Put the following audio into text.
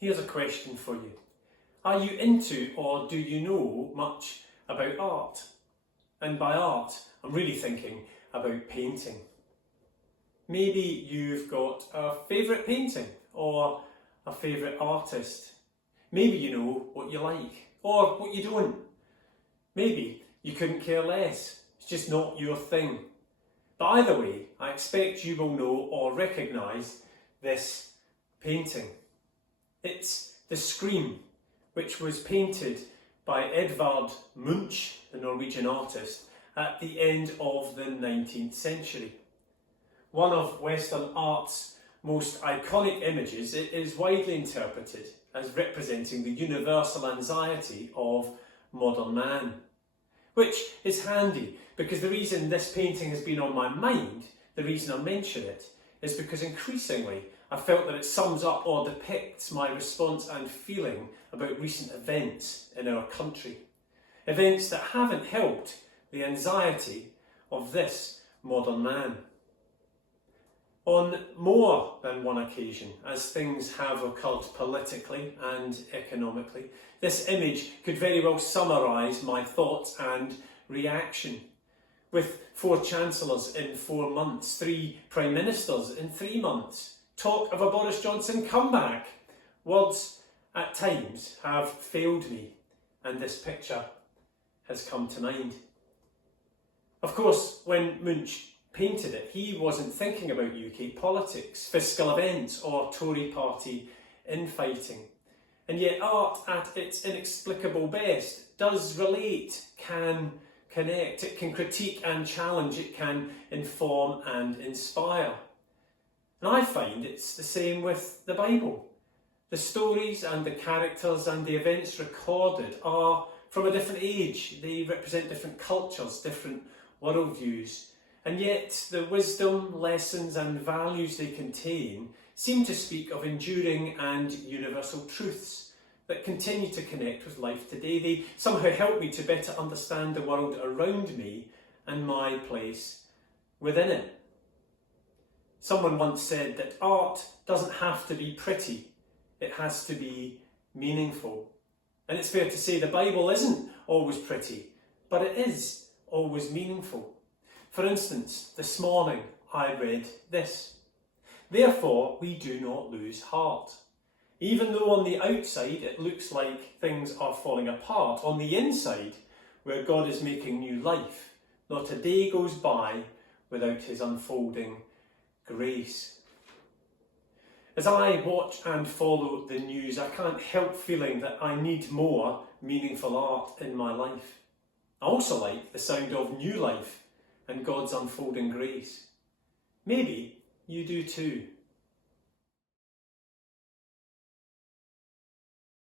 Here's a question for you. Are you into or do you know much about art? And by art, I'm really thinking about painting. Maybe you've got a favourite painting or a favourite artist. Maybe you know what you like or what you don't. Maybe you couldn't care less. It's just not your thing. But either way, I expect you will know or recognise this painting. It's The Scream, which was painted by Edvard Munch, the Norwegian artist, at the end of the 19th century. One of Western art's most iconic images, it is widely interpreted as representing the universal anxiety of modern man. Which is handy, because the reason this painting has been on my mind, the reason I mention it, is because increasingly I felt that it sums up or depicts my response and feeling about recent events in our country. Events that haven't helped the anxiety of this modern man. On more than one occasion, as things have occurred politically and economically, this image could very well summarise my thoughts and reaction. With 4 chancellors in 4 months, 3 prime ministers in 3 months, talk of a Boris Johnson comeback, words at times have failed me, and this picture has come to mind. Of course, when Munch painted it, he wasn't thinking about UK politics, fiscal events or Tory party infighting. And yet art at its inexplicable best does relate, can connect, it can critique and challenge, it can inform and inspire. And I find it's the same with the Bible. The stories and the characters and the events recorded are from a different age. They represent different cultures, different worldviews. And yet the wisdom, lessons and values they contain seem to speak of enduring and universal truths that continue to connect with life today. They somehow help me to better understand the world around me and my place within it. Someone once said that art doesn't have to be pretty, it has to be meaningful. And it's fair to say the Bible isn't always pretty, but it is always meaningful. For instance, this morning I read this: "Therefore we do not lose heart. Even though on the outside it looks like things are falling apart, on the inside, where God is making new life, not a day goes by without his unfolding grace." As I watch and follow the news, I can't help feeling that I need more meaningful art in my life. I also like the sound of new life and God's unfolding grace. Maybe you do too.